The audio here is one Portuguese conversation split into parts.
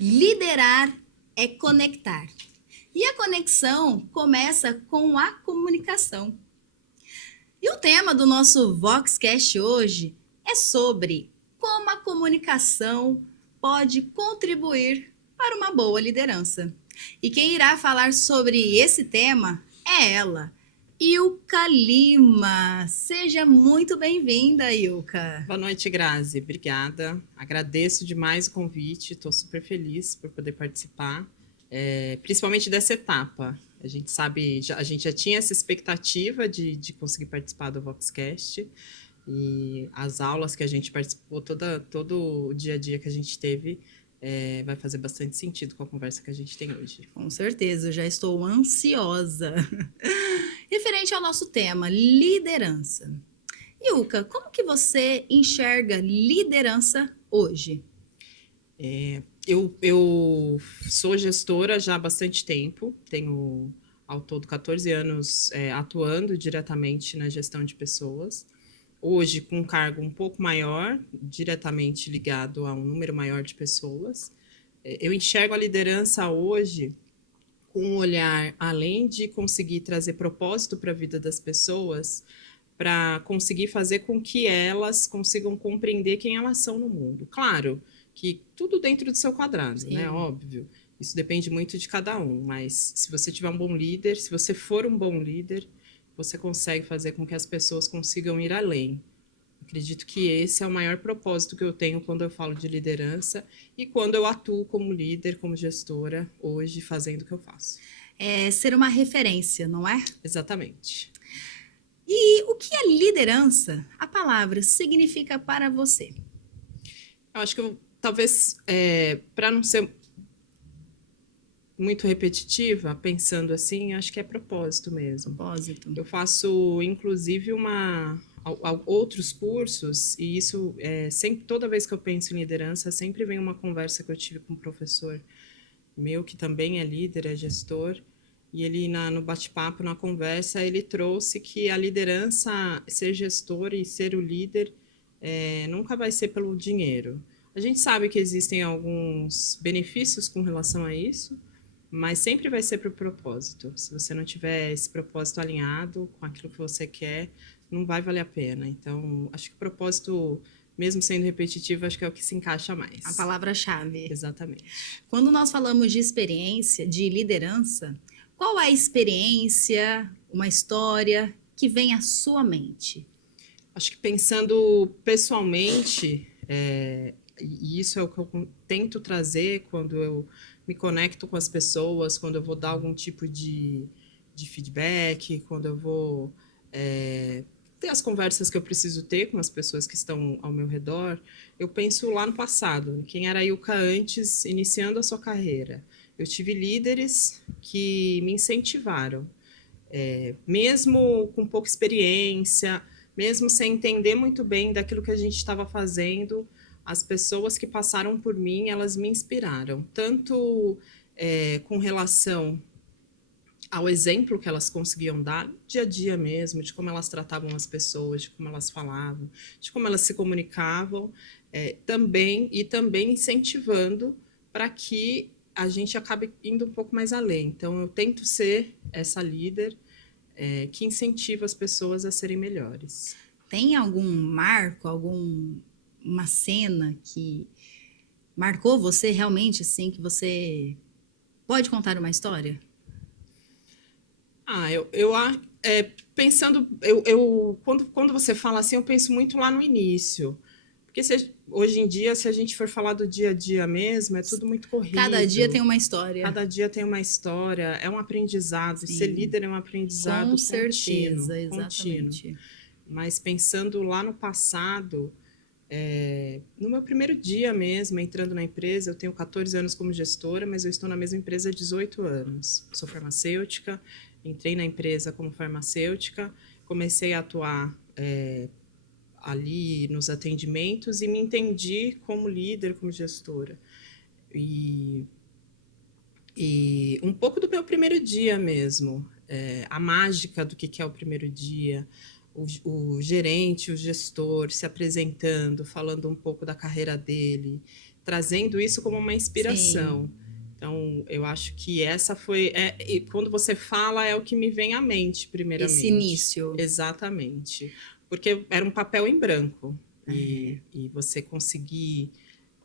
Liderar é conectar. E a conexão começa com a comunicação. E o tema do nosso Voxcast hoje é sobre como a comunicação pode contribuir para uma boa liderança. E quem irá falar sobre esse tema é ela, Ilka Lima. Seja muito bem-vinda, Ilka. Boa noite, Grazi. Obrigada. Agradeço demais o convite. Estou super feliz por poder participar, principalmente dessa etapa. A gente sabe, a gente já tinha essa expectativa de conseguir participar do Voxcast e as aulas que a gente participou, todo o dia a dia que a gente teve, vai fazer bastante sentido com a conversa que a gente tem hoje. Com certeza, eu já estou ansiosa. Referente ao nosso tema, liderança. Ilka, como que você enxerga liderança hoje? Eu sou gestora já há bastante tempo, tenho ao todo 14 anos atuando diretamente na gestão de pessoas. Hoje, com um cargo um pouco maior, diretamente ligado a um número maior de pessoas. Eu enxergo a liderança hoje com um olhar, além de conseguir trazer propósito para a vida das pessoas, para conseguir fazer com que elas consigam compreender quem elas são no mundo. Claro que tudo dentro do seu quadrado, Sim. né? Óbvio. Isso depende muito de cada um, mas se você tiver um bom líder, se você for um bom líder, você consegue fazer com que as pessoas consigam ir além. Acredito que esse é o maior propósito que eu tenho quando eu falo de liderança e quando eu atuo como líder, como gestora, hoje, fazendo o que eu faço. É ser uma referência, não é? Exatamente. E o que é liderança? A palavra significa para você? Eu acho que talvez, para não ser muito repetitiva, pensando assim, acho que é propósito mesmo. Propósito. Eu faço, inclusive, outros cursos, e isso, sempre, toda vez que eu penso em liderança, sempre vem uma conversa que eu tive com um professor meu, que também é líder, é gestor, e ele, no bate-papo, na conversa, ele trouxe que a liderança, ser gestor e ser o líder, nunca vai ser pelo dinheiro. A gente sabe que existem alguns benefícios com relação a isso, mas sempre vai ser para o propósito. Se você não tiver esse propósito alinhado com aquilo que você quer, não vai valer a pena. Então, acho que o propósito, mesmo sendo repetitivo, acho que é o que se encaixa mais. A palavra-chave. Exatamente. Quando nós falamos de experiência, de liderança, qual é a experiência, uma história que vem à sua mente? Acho que pensando pessoalmente, e isso é o que eu tento trazer quando eu me conecto com as pessoas, quando eu vou dar algum tipo de feedback, quando eu vou ter as conversas que eu preciso ter com as pessoas que estão ao meu redor, eu penso lá no passado, quem era a Ilka antes, iniciando a sua carreira. Eu tive líderes que me incentivaram, mesmo com pouca experiência, mesmo sem entender muito bem daquilo que a gente estava fazendo, as pessoas que passaram por mim, elas me inspiraram, tanto com relação ao exemplo que elas conseguiam dar no dia a dia mesmo, de como elas tratavam as pessoas, de como elas falavam, de como elas se comunicavam, também incentivando para que a gente acabe indo um pouco mais além. Então, eu tento ser essa líder que incentiva as pessoas a serem melhores. Tem algum marco, uma cena que marcou você realmente, assim, que você pode contar uma história? Pensando, quando você fala assim, eu penso muito lá no início. Porque hoje em dia, se a gente for falar do dia a dia mesmo, é tudo muito corrido. Cada dia tem uma história. Cada dia tem uma história, é um aprendizado. Sim. Ser líder é um aprendizado com contínuo. Certeza, exatamente. Contínuo. Mas pensando lá no passado, no meu primeiro dia mesmo, entrando na empresa, eu tenho 14 anos como gestora, mas eu estou na mesma empresa há 18 anos. Sou farmacêutica, entrei na empresa como farmacêutica, comecei a atuar ali nos atendimentos e me entendi como líder, como gestora. E um pouco do meu primeiro dia mesmo, a mágica do que é o primeiro dia, o gerente, o gestor se apresentando, falando um pouco da carreira dele, trazendo isso como uma inspiração. Sim. Então, eu acho que essa foi... e quando você fala, é o que me vem à mente, primeiramente. Esse início. Exatamente. Porque era um papel em branco. É. E você conseguir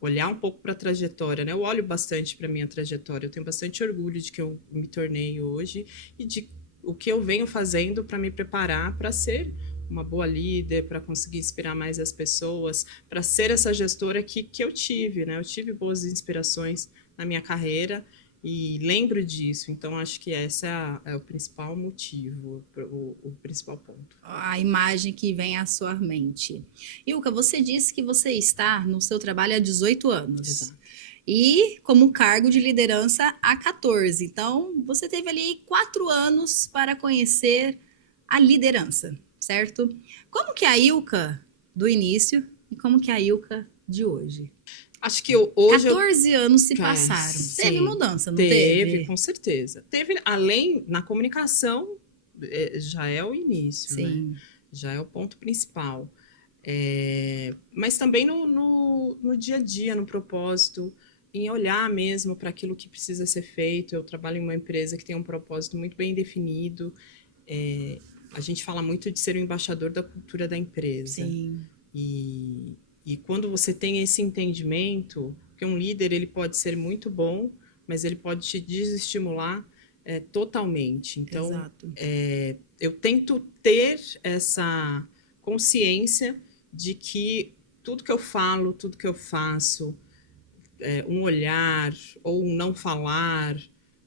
olhar um pouco para a trajetória, né? Eu olho bastante para a minha trajetória. Eu tenho bastante orgulho de que eu me tornei hoje e de o que eu venho fazendo para me preparar para ser uma boa líder, para conseguir inspirar mais as pessoas, para ser essa gestora que eu tive, né? Eu tive boas inspirações na minha carreira e lembro disso. Então, acho que esse é o principal motivo, o principal ponto. A imagem que vem à sua mente. Ilka, você disse que você está no seu trabalho há 18 anos. Exato. E como cargo de liderança há 14. Então, você teve ali 4 anos para conhecer a liderança, certo? Como que é a Ilka do início e como que é a Ilka de hoje? Acho que hoje 14 anos se passaram. Sim, Teve mudança, não teve? Teve, com certeza. Teve, além, na comunicação, já é o início, Sim. né? Já é o ponto principal. Mas também no dia a dia, no propósito, em olhar mesmo para aquilo que precisa ser feito. Eu trabalho em uma empresa que tem um propósito muito bem definido. A gente fala muito de ser o embaixador da cultura da empresa. Sim. E quando você tem esse entendimento, que um líder ele pode ser muito bom, mas ele pode te desestimular totalmente. Então, Exato. Eu tento ter essa consciência de que tudo que eu falo, tudo que eu faço, um olhar ou um não falar,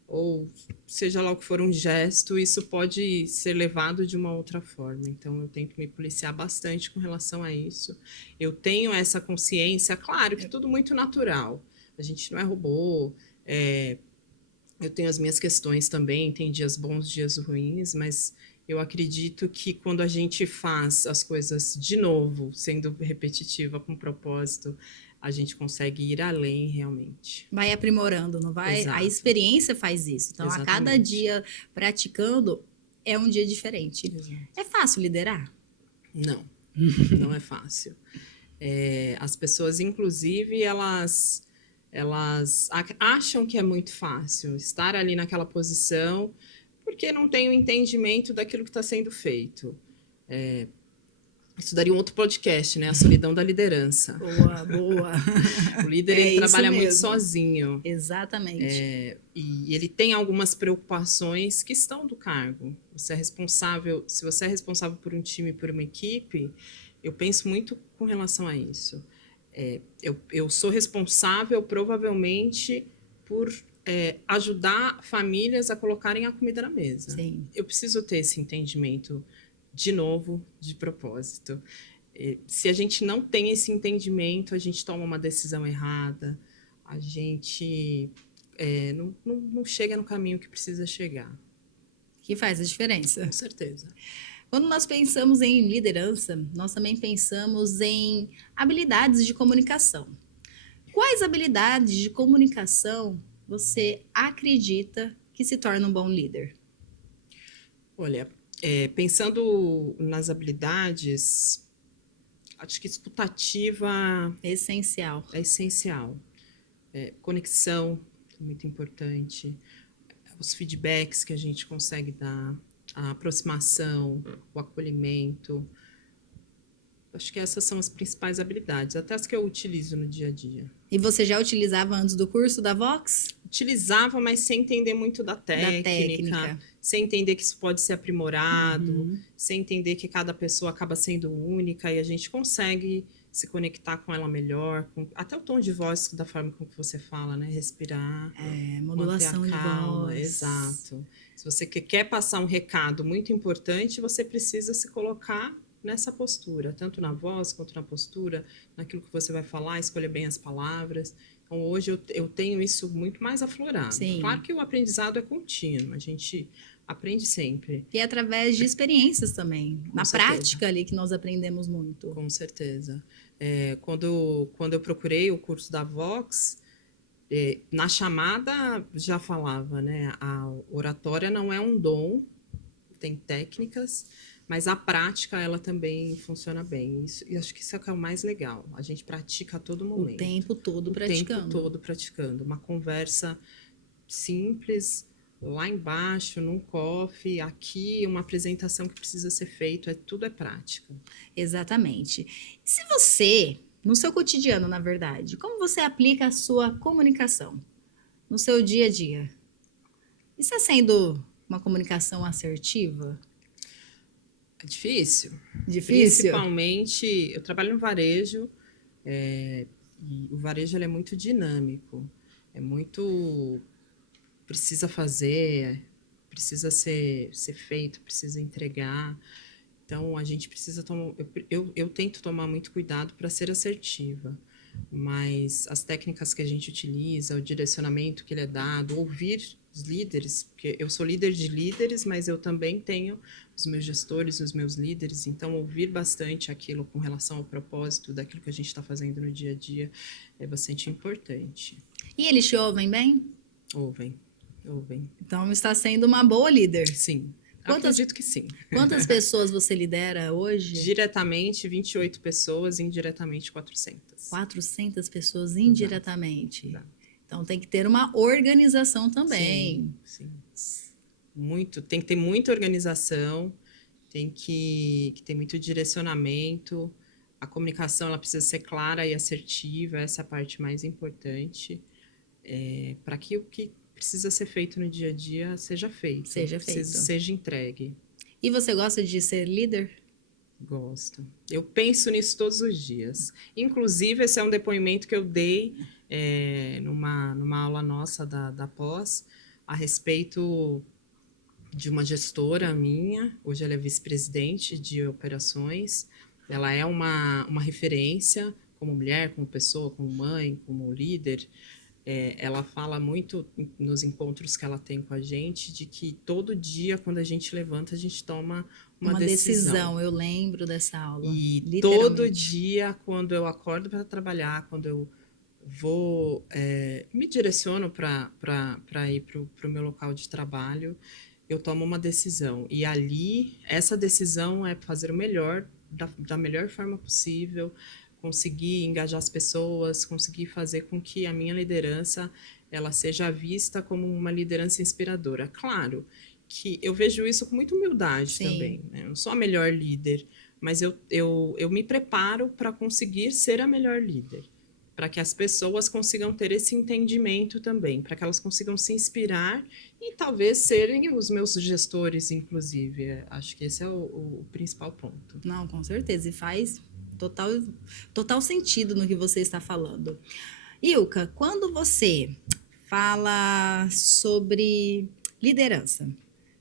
ou seja lá o que for um gesto, isso pode ser levado de uma outra forma. Então, eu tento me policiar bastante com relação a isso. Eu tenho essa consciência, claro que tudo muito natural. A gente não é robô. Eu tenho as minhas questões também, tem dias bons, dias ruins, mas eu acredito que quando a gente faz as coisas de novo, sendo repetitiva, com propósito, a gente consegue ir além realmente. Vai aprimorando, não vai? Exato. A experiência faz isso. Então, Exatamente. a cada dia praticando é um dia diferente. Exato. É fácil liderar? Não, não é fácil. As pessoas, inclusive, elas acham que é muito fácil estar ali naquela posição porque não tem o entendimento daquilo que está sendo feito. Isso daria um outro podcast, né? A solidão da liderança. Boa, boa. O líder ele trabalha muito sozinho. Exatamente. E ele tem algumas preocupações que estão do cargo. Se você é responsável por um time, por uma equipe, eu penso muito com relação a isso. Eu sou responsável, provavelmente, por ajudar famílias a colocarem a comida na mesa. Sim. Eu preciso ter esse entendimento, de novo, de propósito. Se a gente não tem esse entendimento, a gente toma uma decisão errada, a gente não chega no caminho que precisa chegar. Que faz a diferença. Com certeza. Quando nós pensamos em liderança, nós também pensamos em habilidades de comunicação. Quais habilidades de comunicação você acredita que se torna um bom líder? Olha, pensando nas habilidades, acho que escutativa Essencial. é essencial. Conexão é muito importante. Os feedbacks que a gente consegue dar, a aproximação, o acolhimento. Acho que essas são as principais habilidades, até as que eu utilizo no dia a dia. E você já utilizava antes do curso da Vox? Utilizava, mas sem entender muito da técnica. Sem entender que isso pode ser aprimorado, sem entender que cada pessoa acaba sendo única e a gente consegue se conectar com ela melhor, até o tom de voz, da forma como você fala, né? Respirar, modulação manter a calma, de voz. Exato. Se você quer passar um recado muito importante, você precisa se colocar nessa postura, tanto na voz quanto na postura, naquilo que você vai falar, escolher bem as palavras. Então, hoje eu tenho isso muito mais aflorado. Sim. Claro que o aprendizado é contínuo, a gente aprende sempre. E é através de experiências também. Na prática ali que nós aprendemos muito. Com certeza. Quando eu procurei o curso da Vox, na chamada já falava, né? A oratória não é um dom, tem técnicas, Mas a prática, ela também funciona bem. Isso, e acho que isso é o que é o mais legal. A gente pratica a todo momento. O tempo todo praticando. O tempo todo praticando. Uma conversa simples, lá embaixo, num coffee, aqui, uma apresentação que precisa ser feita, tudo é prática. Exatamente. Se você, no seu cotidiano, na verdade, como você aplica a sua comunicação no seu dia a dia? Está sendo uma comunicação assertiva? É difícil. Difícil? Principalmente, eu trabalho no varejo, e o varejo ele é muito dinâmico. É muito... Precisa fazer, precisa ser feito, precisa entregar. Então, a gente precisa tomar... Eu tento tomar muito cuidado para ser assertiva. Mas as técnicas que a gente utiliza, o direcionamento que ele é dado, ouvir os líderes, porque eu sou líder de líderes, mas eu também tenho os meus gestores, os meus líderes, então ouvir bastante aquilo com relação ao propósito daquilo que a gente está fazendo no dia a dia é bastante importante. E eles te ouvem bem? Ouvem. Então está sendo uma boa líder. Sim. Quantas, acredito que sim. Quantas pessoas você lidera hoje? Diretamente, 28 pessoas, indiretamente, 400. 400 pessoas indiretamente. Exato. Então tem que ter uma organização também. Sim. Tem que ter muita organização, tem que ter muito direcionamento. A comunicação ela precisa ser clara e assertiva, essa é a parte mais importante, para que o que precisa ser feito no dia a dia seja feito. Seja entregue. E você gosta de ser líder? Gosto. Eu penso nisso todos os dias. Inclusive, esse é um depoimento que eu dei numa aula nossa da pós, a respeito de uma gestora minha. Hoje ela é vice-presidente de operações. Ela é uma referência como mulher, como pessoa, como mãe, como líder. Ela fala muito nos encontros que ela tem com a gente de que todo dia, quando a gente levanta, a gente toma uma decisão. Eu lembro dessa aula. E todo dia, quando eu acordo para trabalhar, quando eu vou, me direciono para ir para o meu local de trabalho, eu tomo uma decisão. E ali, essa decisão é fazer o melhor, da melhor forma possível, conseguir engajar as pessoas, conseguir fazer com que a minha liderança ela seja vista como uma liderança inspiradora. Claro que eu vejo isso com muita humildade. Sim. Também. Né? Eu não sou a melhor líder, mas eu me preparo para conseguir ser a melhor líder, para que as pessoas consigam ter esse entendimento também, para que elas consigam se inspirar e talvez serem os meus gestores, inclusive. Acho que esse é o principal ponto. Não, com certeza, e faz total sentido no que você está falando. Ilka, quando você fala sobre liderança,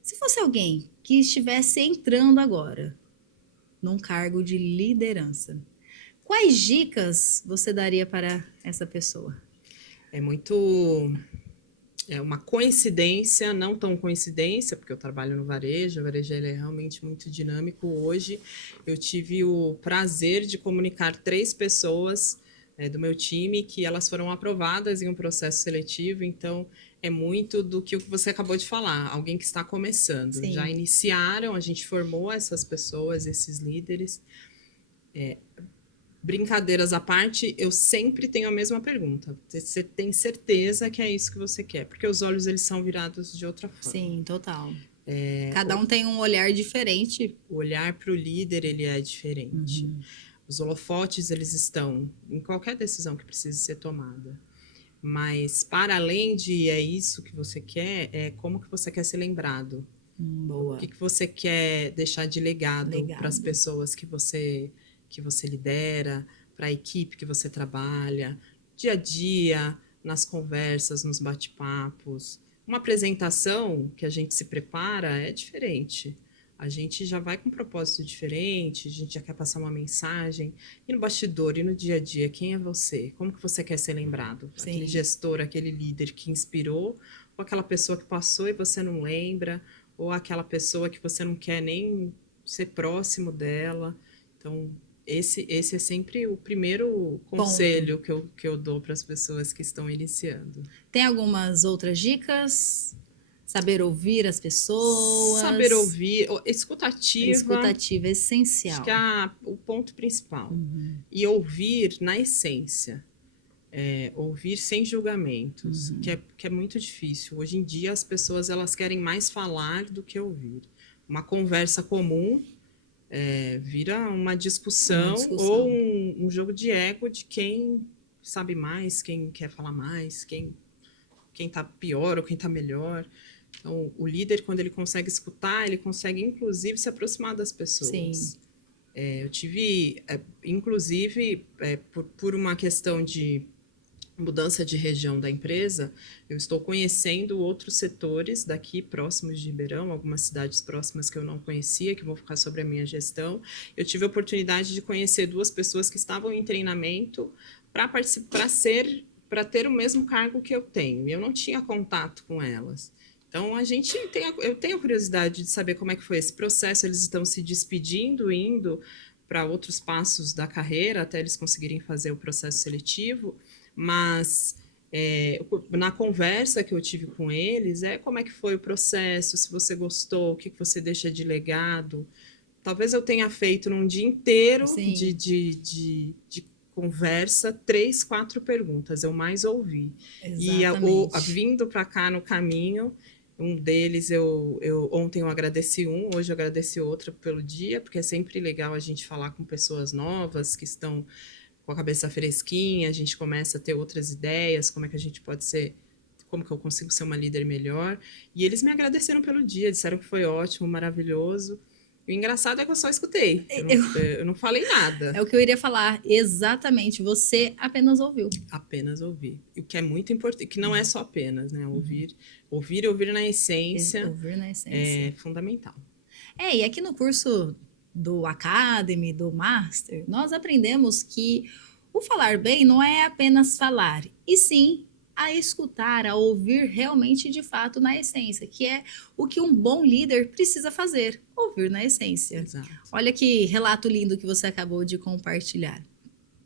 se fosse alguém que estivesse entrando agora num cargo de liderança, quais dicas você daria para essa pessoa? É uma coincidência, não tão coincidência, porque eu trabalho no varejo, o varejo ele é realmente muito dinâmico. Hoje eu tive o prazer de comunicar 3 pessoas do meu time que elas foram aprovadas em um processo seletivo, então é muito do que você acabou de falar, alguém que está começando. Sim. Já iniciaram, a gente formou essas pessoas, esses líderes. Brincadeiras à parte, eu sempre tenho a mesma pergunta. Você tem certeza que é isso que você quer? Porque os olhos, eles são virados de outra forma. Sim, total. Cada um tem um olhar diferente. O olhar para o líder, ele é diferente. Uhum. Os holofotes, eles estão em qualquer decisão que precise ser tomada. Mas, para além de é isso que você quer, é como que você quer ser lembrado. Boa. O que você quer deixar de legado para as pessoas que você lidera, para a equipe que você trabalha, dia a dia, nas conversas, nos bate-papos. Uma apresentação que a gente se prepara é diferente. A gente já vai com um propósito diferente, a gente já quer passar uma mensagem. E no bastidor, e no dia a dia, quem é você? Como que você quer ser lembrado? Sim. Aquele gestor, aquele líder que inspirou, ou aquela pessoa que passou e você não lembra, ou aquela pessoa que você não quer nem ser próximo dela. Então, esse é sempre o primeiro conselho que eu dou para as pessoas que estão iniciando. Tem algumas outras dicas? Saber ouvir as pessoas. Saber ouvir, escutativa. Escutativa é essencial. Acho que é o ponto principal. Uhum. E ouvir na essência. Ouvir sem julgamentos, que é muito difícil. Hoje em dia, as pessoas elas querem mais falar do que ouvir. Uma conversa comum vira uma discussão ou um jogo de ego de quem sabe mais, quem quer falar mais, quem está pior ou quem está melhor. Então, o líder, quando ele consegue escutar, ele consegue, inclusive, se aproximar das pessoas. Sim. Eu tive, inclusive, por uma questão de mudança de região da empresa, eu estou conhecendo outros setores daqui próximos de Ribeirão, algumas cidades próximas que eu não conhecia, que vão ficar sobre a minha gestão. Eu tive a oportunidade de conhecer 2 pessoas que estavam em treinamento para ter o mesmo cargo que eu tenho. E eu não tinha contato com elas. Então, eu tenho a curiosidade de saber como é que foi esse processo. Eles estão se despedindo, indo para outros passos da carreira, até eles conseguirem fazer o processo seletivo. Mas, na conversa que eu tive com eles, como é que foi o processo, se você gostou, o que você deixa de legado. Talvez eu tenha feito num dia inteiro de conversa 3, 4 perguntas, eu mais ouvi. Exatamente. E vindo para cá no caminho, um deles, ontem eu agradeci hoje eu agradeci outro pelo dia, porque é sempre legal a gente falar com pessoas novas que estão com a cabeça fresquinha, a gente começa a ter outras ideias, como é que a gente pode ser, como que eu consigo ser uma líder melhor. E eles me agradeceram pelo dia, disseram que foi ótimo, maravilhoso. E o engraçado é que eu só escutei, eu não falei nada. É o que eu iria falar, exatamente, você apenas ouviu. Apenas ouvir. O que é muito importante, que não é só apenas, né? Ouvir e ouvir na essência. Ouvir na essência. É fundamental. E aqui no curso do Academy, do Master, nós aprendemos que o falar bem não é apenas falar, e sim a escutar, a ouvir realmente de fato na essência, que é o que um bom líder precisa fazer, ouvir na essência. Exato. Olha que relato lindo que você acabou de compartilhar.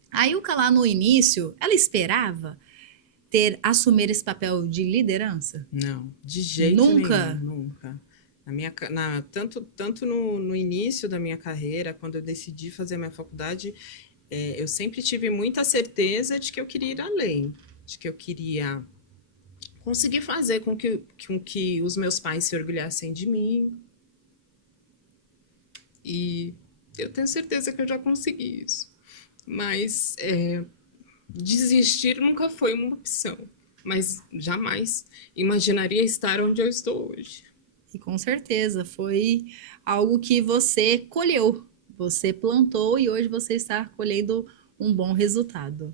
A Ilka lá no início, ela esperava assumir esse papel de liderança? Não, de jeito Nunca? nenhum, nunca. Tanto no início da minha carreira, quando eu decidi fazer a minha faculdade, eu sempre tive muita certeza de que eu queria ir além, de que eu queria conseguir fazer com que os meus pais se orgulhassem de mim. E eu tenho certeza que eu já consegui isso. Mas desistir nunca foi uma opção. Mas jamais imaginaria estar onde eu estou hoje. E com certeza foi algo que você colheu, você plantou e hoje você está colhendo um bom resultado.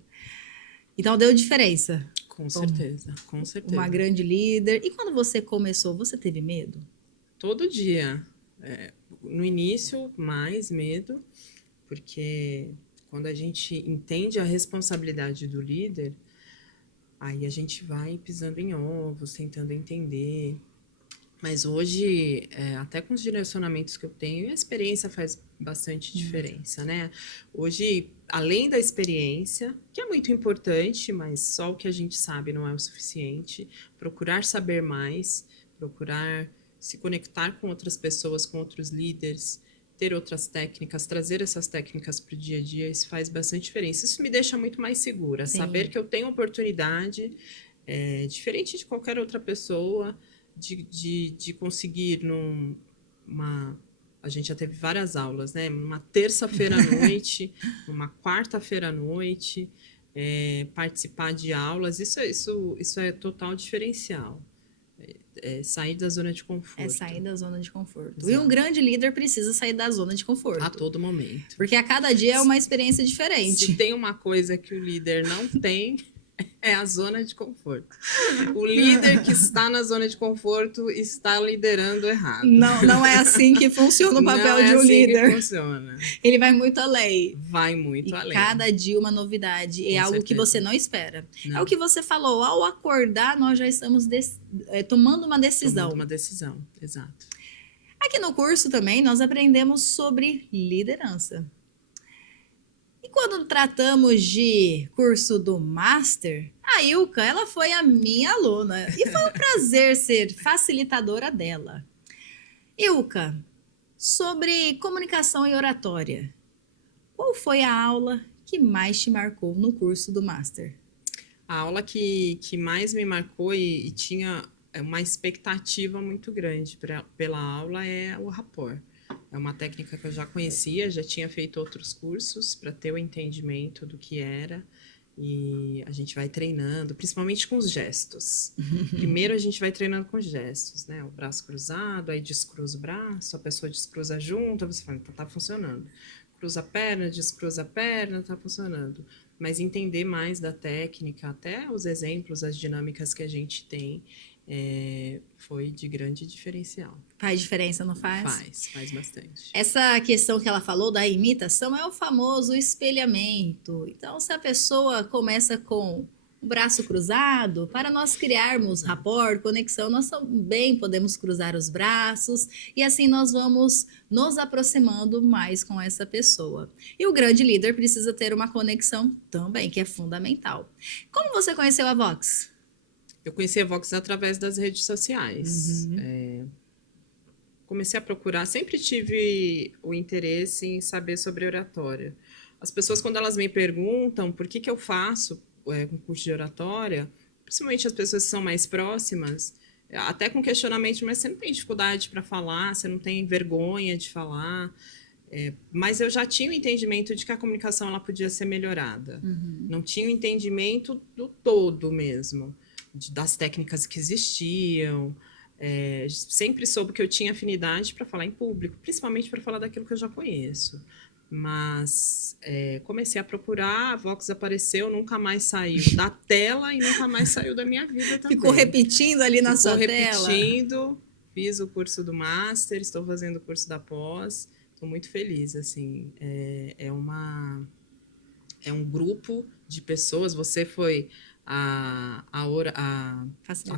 Então deu diferença. Com certeza, com certeza. Uma grande líder. E quando você começou, você teve medo? Todo dia. No início, mais medo, porque quando a gente entende a responsabilidade do líder, aí a gente vai pisando em ovos, tentando entender. Mas hoje, até com os direcionamentos que eu tenho, a experiência faz bastante diferença, né? Hoje, além da experiência, que é muito importante, mas só o que a gente sabe não é o suficiente, procurar saber mais, procurar se conectar com outras pessoas, com outros líderes, ter outras técnicas, trazer essas técnicas para o dia a dia, isso faz bastante diferença. Isso me deixa muito mais segura, Sim. Saber que eu tenho oportunidade, diferente de qualquer outra pessoa, de conseguir a gente já teve várias aulas, né? Numa terça-feira à noite, numa quarta-feira à noite, participar de aulas, isso é total diferencial. Sair da zona de conforto. É sair da zona de conforto. Exato. E um grande líder precisa sair da zona de conforto. A todo momento. Porque a cada dia é uma experiência diferente. Se tem uma coisa que o líder não tem, é a zona de conforto. O líder que está na zona de conforto está liderando errado. Não é assim que funciona o papel de um líder. Não é assim que funciona. Ele vai muito além. Vai muito além. Cada dia uma novidade. É algo que você não espera. Não. É o que você falou. Ao acordar, nós já estamos tomando uma decisão. Tomando uma decisão, exato. Aqui no curso também nós aprendemos sobre liderança. E quando tratamos de curso do Master, A Ilka, ela foi a minha aluna e foi um prazer ser facilitadora dela. Ilka, sobre comunicação e oratória, qual foi a aula que mais te marcou no curso do Master? A aula que mais me marcou e tinha uma expectativa muito grande pela aula é o rapport. É uma técnica que eu já conhecia, já tinha feito outros cursos para ter o entendimento do que era. E a gente vai treinando, principalmente com os gestos. Primeiro a gente vai treinando com os gestos, né? O braço cruzado, aí descruza o braço, a pessoa descruza junto, aí você fala, tá funcionando. Cruza a perna, tá funcionando. Mas entender mais da técnica, até os exemplos, as dinâmicas que a gente tem, foi de grande diferencial. Faz diferença, não faz? Faz bastante. Essa questão que ela falou da imitação é o famoso espelhamento. Então, se a pessoa começa com o braço cruzado, para nós criarmos rapport, conexão, nós também podemos cruzar os braços e assim nós vamos nos aproximando mais com essa pessoa. E o grande líder precisa ter uma conexão também, que é fundamental. Como você conheceu a Vox? Eu conheci a Vox através das redes sociais. Comecei a procurar, sempre tive o interesse em saber sobre oratória. As pessoas, quando elas me perguntam por que eu faço um curso de oratória, principalmente as pessoas que são mais próximas, até com questionamento, mas você não tem dificuldade para falar, você não tem vergonha de falar. Mas eu já tinha o entendimento de que a comunicação ela podia ser melhorada. Não tinha o entendimento do todo mesmo, das técnicas que existiam. Sempre soube que eu tinha afinidade para falar em público, principalmente para falar daquilo que eu já conheço. Mas comecei a procurar, a Vox apareceu, nunca mais saiu da tela e nunca mais saiu da minha vida também. Ficou repetindo ali na sua tela? Ficou repetindo, fiz o curso do Master, estou fazendo o curso da pós, estou muito feliz, assim, é um grupo de pessoas, você foi a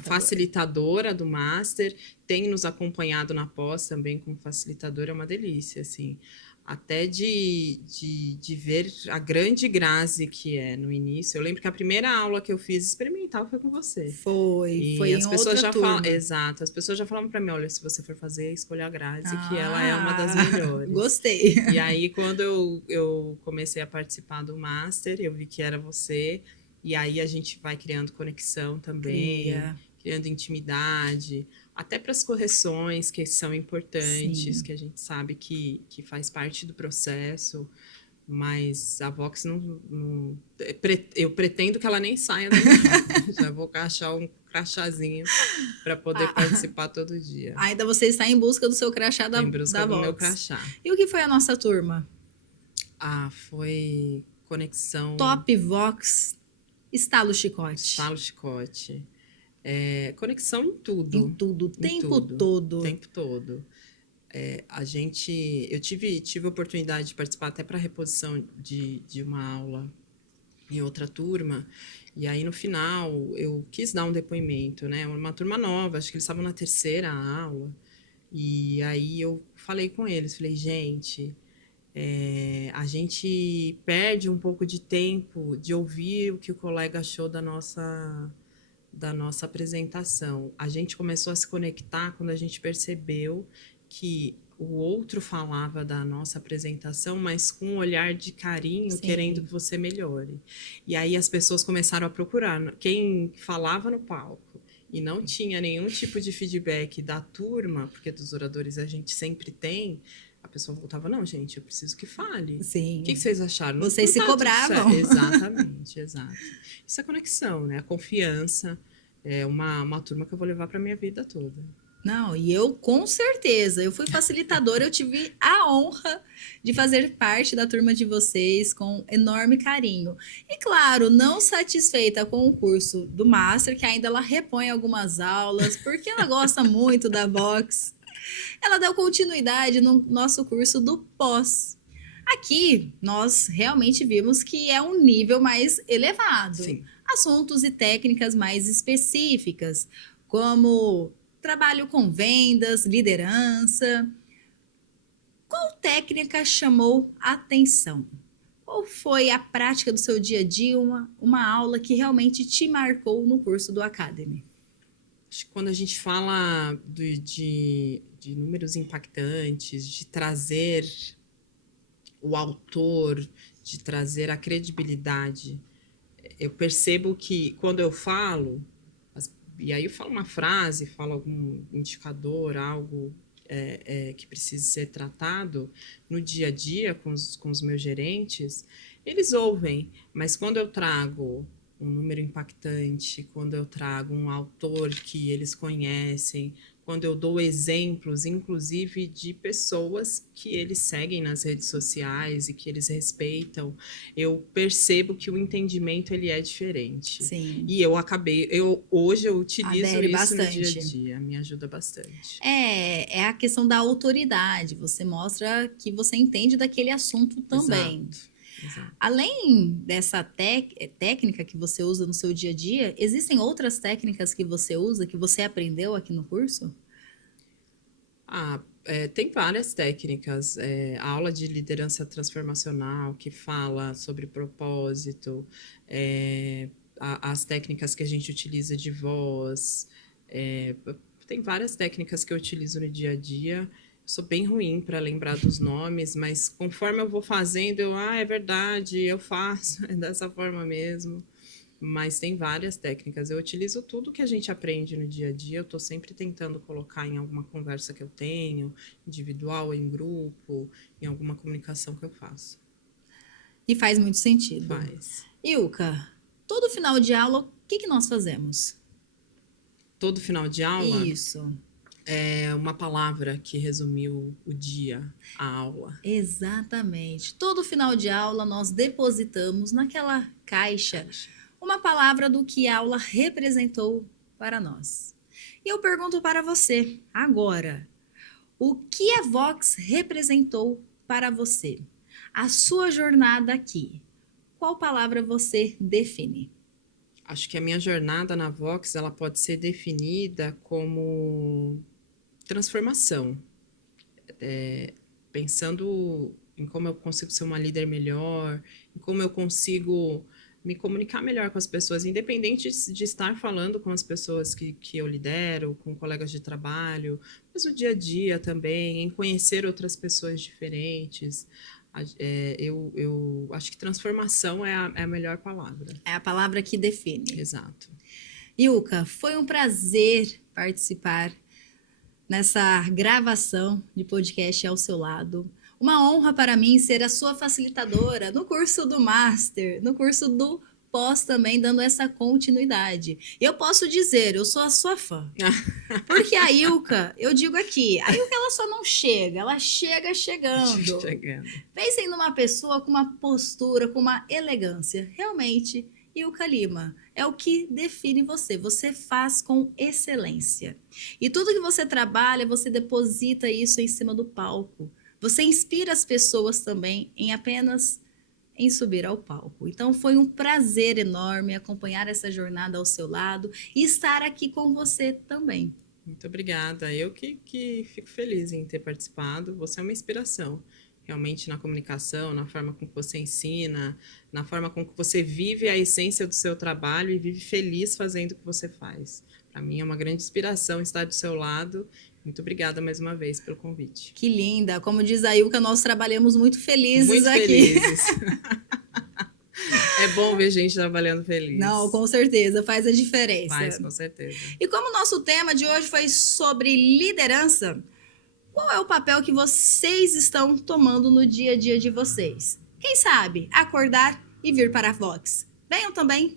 facilitadora do Master, tem nos acompanhado na pós também como facilitadora, é uma delícia, assim, até de ver a grande Grazi que é no início. Eu lembro que a primeira aula que eu fiz experimental foi com você. Foi as em pessoas outra já turma. falam, exato, as pessoas já falavam para mim, olha, se você for fazer, escolha a Grazi, que ela é uma das melhores. Gostei. E aí, quando eu comecei a participar do Master, eu vi que era você, e aí a gente vai criando conexão também, criando intimidade, até para as correções que são importantes, sim, que a gente sabe que faz parte do processo, mas a Vox não eu pretendo que ela nem saia da minha. Já vou achar um crachazinho para poder participar todo dia. Ainda você está em busca do seu crachá da Vox. Em busca do meu crachá. E o que foi a nossa turma? Foi conexão... Top Vox, estalo chicote. Estalo chicote. Conexão em tudo. Em tudo, o tempo todo. O tempo todo. Eu tive a oportunidade de participar até para reposição de uma aula em outra turma, e aí no final eu quis dar um depoimento, né? Uma turma nova, acho que eles estavam na terceira aula, e aí eu falei com eles, falei, gente, a gente perde um pouco de tempo de ouvir o que o colega achou da nossa apresentação. A gente começou a se conectar quando a gente percebeu que o outro falava da nossa apresentação, mas com um olhar de carinho, sim, querendo que você melhore. E aí as pessoas começaram a procurar quem falava no palco e não tinha nenhum tipo de feedback da turma, porque dos oradores a gente sempre tem, a pessoa voltava, não, gente, eu preciso que fale. Sim. O que vocês acharam? Vocês se cobravam. Exatamente, exato. Isso é conexão, né? A confiança é uma turma que eu vou levar para minha vida toda. Não, e eu com certeza, eu fui facilitadora, eu tive a honra de fazer parte da turma de vocês com enorme carinho. E claro, não satisfeita com o curso do Master, que ainda ela repõe algumas aulas, porque ela gosta muito da Vox. Ela deu continuidade no nosso curso do pós. Aqui, nós realmente vimos que é um nível mais elevado. Sim. Assuntos e técnicas mais específicas, como trabalho com vendas, liderança. Qual técnica chamou a atenção? qual foi a prática do seu dia a dia, uma aula que realmente te marcou no curso do Academy? Acho que quando a gente fala de números impactantes, de trazer o autor, de trazer a credibilidade, eu percebo que quando eu falo, e aí eu falo uma frase, falo algum indicador, algo que precise ser tratado no dia a dia com os meus gerentes, eles ouvem, mas quando eu trago um número impactante, quando eu trago um autor que eles conhecem, quando eu dou exemplos, inclusive, de pessoas que eles seguem nas redes sociais e que eles respeitam, eu percebo que o entendimento ele é diferente. Sim. E hoje eu utilizo Adere isso bastante. no dia a dia, me ajuda bastante. É a questão da autoridade, você mostra que você entende daquele assunto também. Exato. Além dessa técnica que você usa no seu dia a dia, existem outras técnicas que você usa, que você aprendeu aqui no curso? Tem várias técnicas. A aula de liderança transformacional que fala sobre propósito, as técnicas que a gente utiliza de voz. Tem várias técnicas que eu utilizo no dia a dia. Sou bem ruim para lembrar dos nomes, mas conforme eu vou fazendo, é verdade, eu faço, é dessa forma mesmo. Mas tem várias técnicas. Eu utilizo tudo que a gente aprende no dia a dia. Eu estou sempre tentando colocar em alguma conversa que eu tenho, individual, em grupo, em alguma comunicação que eu faço. E faz muito sentido. Faz. Ilka, todo final de aula, o que nós fazemos? Todo final de aula? Isso. É uma palavra que resumiu o dia, a aula. Exatamente. Todo final de aula nós depositamos naquela caixa uma palavra do que a aula representou para nós. E eu pergunto para você, agora, o que a Vox representou para você? A sua jornada aqui, qual palavra você define? Acho que a minha jornada na Vox, ela pode ser definida como transformação. Pensando em como eu consigo ser uma líder melhor, em como eu consigo me comunicar melhor com as pessoas, independente de estar falando com as pessoas que eu lidero, com colegas de trabalho, mas no dia a dia também, em conhecer outras pessoas diferentes. Eu acho que transformação é a melhor palavra. É a palavra que define. Exato. Ilka, foi um prazer participar nessa gravação de podcast ao seu lado. Uma honra para mim ser a sua facilitadora no curso do Master, no curso do Pós também, dando essa continuidade. E eu posso dizer, eu sou a sua fã. Porque a Ilka, eu digo aqui, a Ilka ela só não chega, ela chega chegando. Pensem numa pessoa com uma postura, com uma elegância. Realmente, Ilka Lima é o que define você. Você faz com excelência. E tudo que você trabalha, você deposita isso em cima do palco. Você inspira as pessoas também em subir ao palco. Então foi um prazer enorme acompanhar essa jornada ao seu lado e estar aqui com você também. Muito obrigada. Eu que fico feliz em ter participado. Você é uma inspiração. Realmente na comunicação, na forma com que você ensina, na forma com que você vive a essência do seu trabalho e vive feliz fazendo o que você faz. Para mim é uma grande inspiração estar do seu lado. Muito obrigada mais uma vez pelo convite. Que linda! Como diz a Ilka, nós trabalhamos muito felizes muito aqui. Felizes. É bom ver gente trabalhando feliz. Não, com certeza, faz a diferença. Faz, com certeza. E como o nosso tema de hoje foi sobre liderança, qual é o papel que vocês estão tomando no dia a dia de vocês? Quem sabe acordar e vir para a Vox? Venham também!